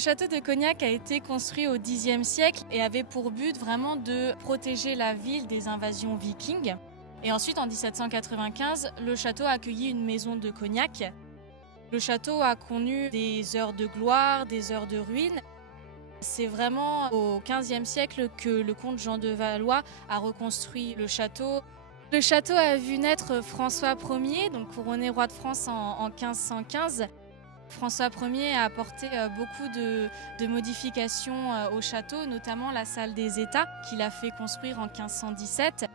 château de Cognac a été construit au Xe siècle et avait pour but vraiment de protéger la ville des invasions vikings. Et ensuite, en 1795, le château a accueilli une maison de Cognac. Le château a connu des heures de gloire, des heures de ruine. C'est vraiment au XVe siècle que le comte Jean de Valois a reconstruit le château. Le château a vu naître François Ier, donc couronné roi de France en 1515. François Ier a apporté beaucoup de modifications au château, notamment la salle des États qu'il a fait construire en 1517.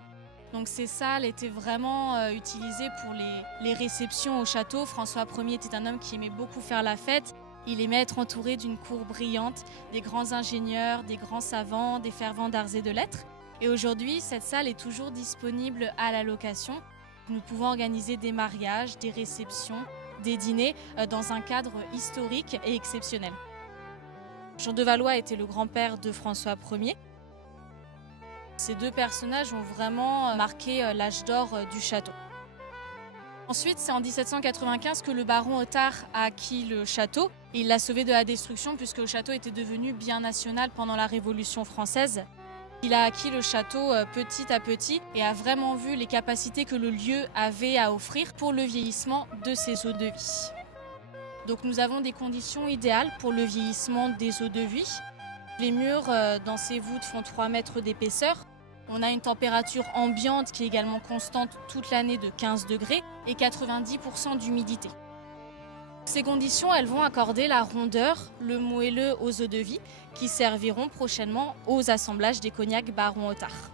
Donc ces salles étaient vraiment utilisées pour les réceptions au château. François Ier était un homme qui aimait beaucoup faire la fête. Il aimait être entouré d'une cour brillante, des grands ingénieurs, des grands savants, des fervents d'arts et de lettres. Et aujourd'hui, cette salle est toujours disponible à la location. Nous pouvons organiser des mariages, des réceptions, des dîners dans un cadre historique et exceptionnel. Jean de Valois était le grand-père de François Ier. Ces deux personnages ont vraiment marqué l'âge d'or du château. Ensuite, c'est en 1795 que le baron Hothart a acquis le château. Il l'a sauvé de la destruction puisque le château était devenu bien national pendant la Révolution française. Il a acquis le château petit à petit et a vraiment vu les capacités que le lieu avait à offrir pour le vieillissement de ses eaux de vie. Donc nous avons des conditions idéales pour le vieillissement des eaux de vie. Les murs dans ces voûtes font 3 mètres d'épaisseur. On a une température ambiante qui est également constante toute l'année de 15 degrés et 90% d'humidité. Ces conditions, elles vont accorder la rondeur, le moelleux aux eaux de vie qui serviront prochainement aux assemblages des cognacs Baron Hothart.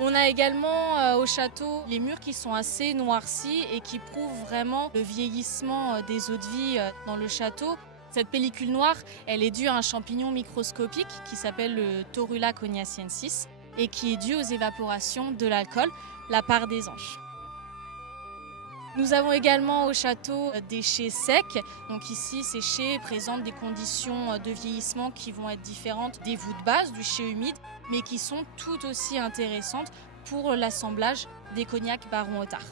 On a également au château les murs qui sont assez noircis et qui prouvent vraiment le vieillissement des eaux de vie dans le château. Cette pellicule noire, elle est due à un champignon microscopique qui s'appelle le Torula cognaciensis et qui est due aux évaporations de l'alcool, la part des anges. Nous avons également au château des chais secs. Donc ici, ces chais présentent des conditions de vieillissement qui vont être différentes des voûtes basses, du chai humide, mais qui sont tout aussi intéressantes pour l'assemblage des cognacs Baron Hothart.